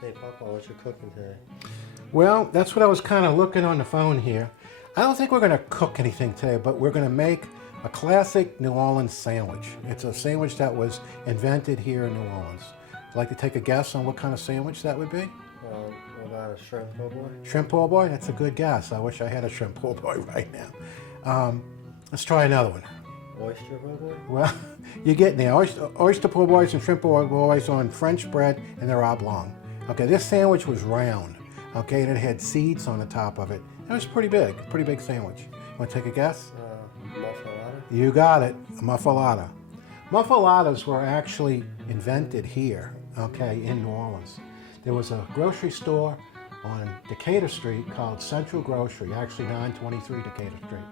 Hey, Papa, what you cooking today? Well, that's what I was kind of looking on the phone here. I don't think we're going to cook anything today, but we're going to make a classic New Orleans sandwich. It's a sandwich that was invented here in New Orleans. Would you like to take a guess on what kind of sandwich that would be? What about a shrimp po' boy? Shrimp po' boy? That's a good guess. I wish I had a shrimp po' boy right now. Let's try another one. Oyster po' boy? Well, you're getting there. Oyster po' boys and shrimp po' boys on French bread, and they're oblong. Okay, this sandwich was round. Okay, and it had seeds on the top of it. It was pretty big sandwich. Want to take a guess? Muffuletta? You got it, muffuletta. Muffulettas were actually invented here, okay, in New Orleans. There was a grocery store on Decatur Street called Central Grocery, actually 923 Decatur Street.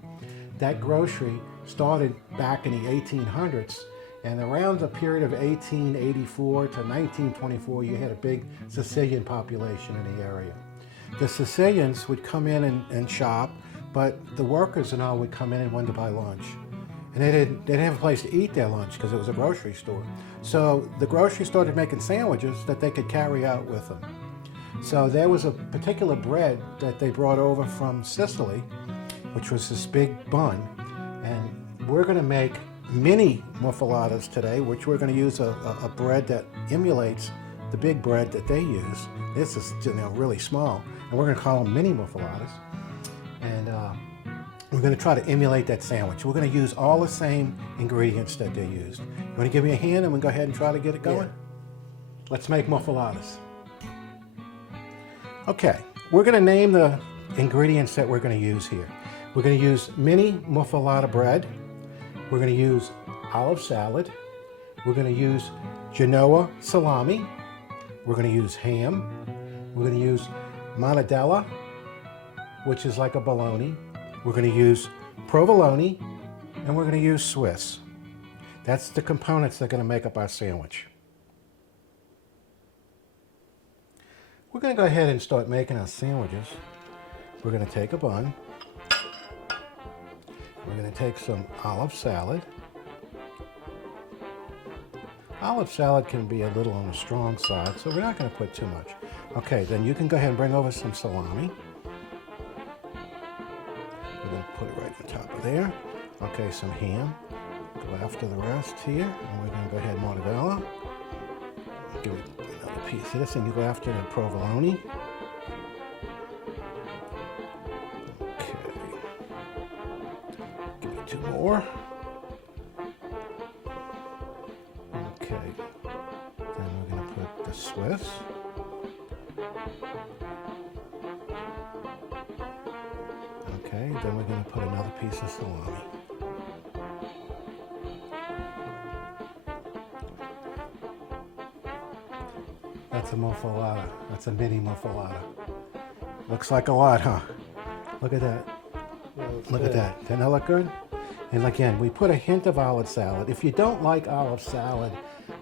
That grocery started back in the 1800s, and around the period of 1884 to 1924, you had a big Sicilian population in the area. The Sicilians would come in and shop, but the workers and all would come in and wanted to buy lunch. And they didn't have a place to eat their lunch because it was a grocery store. So the grocery started making sandwiches that they could carry out with them. So there was a particular bread that they brought over from Sicily, which was this big bun. And we're going to make mini muffulettas today, which we're going to use a bread that emulates the big bread that they use. This is really small, and we're going to call them mini muffulettas. And we're going to try to emulate that sandwich. We're going to use all the same ingredients that they used. You want to give me a hand and we'll go ahead and try to get it going? Yeah. Let's make muffulettas. Okay, we're going to name the ingredients that we're going to use here. We're going to use mini Muffuletta bread. We're going to use olive salad. We're going to use Genoa Salami. We're going to use ham. We're going to use Mortadella, which is like a bologna. We're going to use Provolone, and we're going to use Swiss. That's the components that are going to make up our sandwich. We're going to go ahead and start making our sandwiches. We're going to take a bun. We're going to take some olive salad. Olive salad can be a little on the strong side, so we're not going to put too much. Okay, then you can go ahead and bring over some salami. We're going to put it right on top of there. Okay, some ham. Go after the rest here. And we're going to go ahead and mortadella. Give me another piece of this, and you go after the provolone. Okay. Give me two more. Okay. Then we're going to put the Swiss. Okay, then we're going to put another piece of salami. That's a muffuletta. That's a mini muffuletta. Looks like a lot, huh? Look at that. Look at that. Doesn't that look good? And again, we put a hint of olive salad. If you don't like olive salad,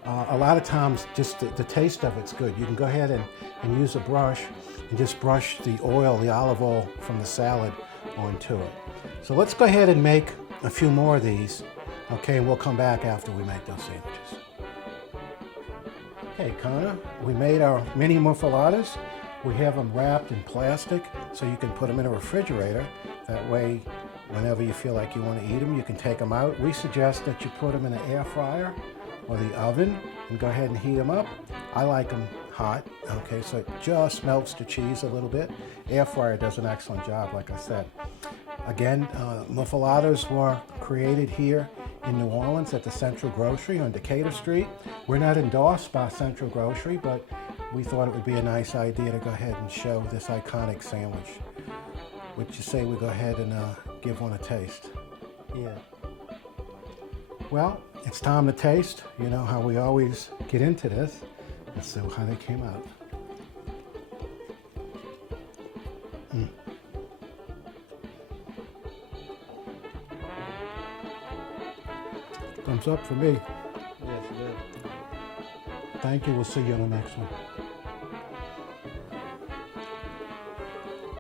a lot of times just the taste of it's good. You can go ahead and use a brush and just brush the oil, the olive oil from the salad onto it. So let's go ahead and make a few more of these, okay, and we'll come back after we make those sandwiches. Okay, Connor, we made our mini muffulettas. We have them wrapped in plastic so you can put them in a refrigerator. That way, whenever you feel like you want to eat them, you can take them out. We suggest that you put them in an air fryer or the oven and go ahead and heat them up. I like them hot, okay, so it just melts the cheese a little bit. Air fryer does an excellent job, like I said. Again, muffulettas were created here in New Orleans at the Central Grocery on Decatur Street. We're not endorsed by Central Grocery, but we thought it would be a nice idea to go ahead and show this iconic sandwich. Would you say we go ahead and give one a taste? Yeah. Well, it's time to taste. You know how we always get into this. Let's see how they came out. Thumbs up for me. Yes, it is. Thank you. We'll see you on the next one.